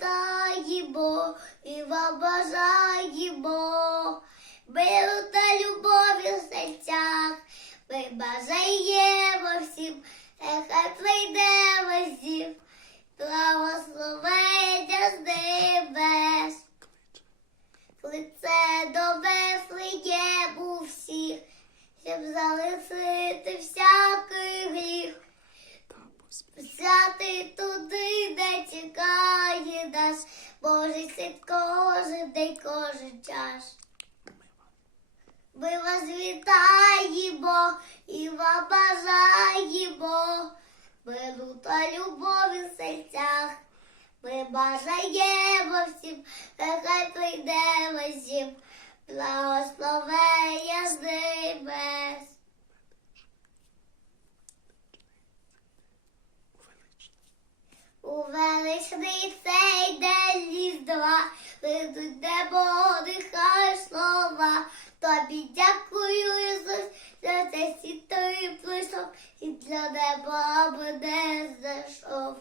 читаємо і вам бажаємо. Миру та любові в серцях, ми бажаємо всім, нехай прийде всім, Благословення з небес. Лице до весли у всіх, щоб залишити всякий гріх. Взяти туди, де чекати даш, Божий світ кожен день, кожен час. Ми вас вітаємо і вам бажаємо, милу та любові в серцях. Ми бажаємо всім, нехай прийде всім, благословення з Вічний цей день ліс два, лизуть небо, дихаєш слова. Тобі дякую, Ісус, за цей світовий прийшов і для неба мене зайшов.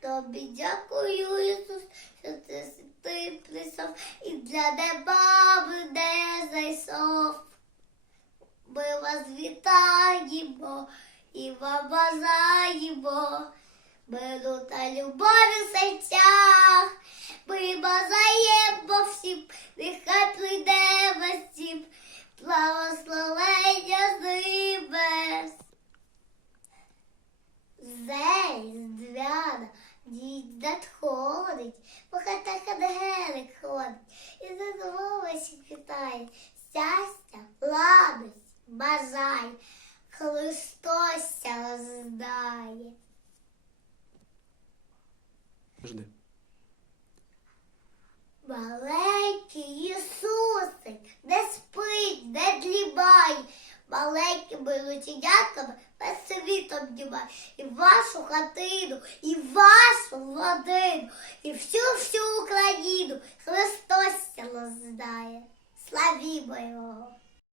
Тобі дякую, Ісус, що це святий прийшов і для неба мене зайшов. Ми вас вітаємо і вам бажаємо. Миру та любові в серцях, прибазає по всім, нехай прийде всім, благословення з небес. Зей, здвяна, дід дат ходить, по хатах адгерик ходить, і за зловище вітає, щастя, ладость, бажає, Христос роздає. Жди. Маленький Ісусик не спить, не длібай. Маленькими лученятками весь світом дімай. І вашу хатину, і вашу владину, і всю-всю Україну Христос знає. Славімо Його!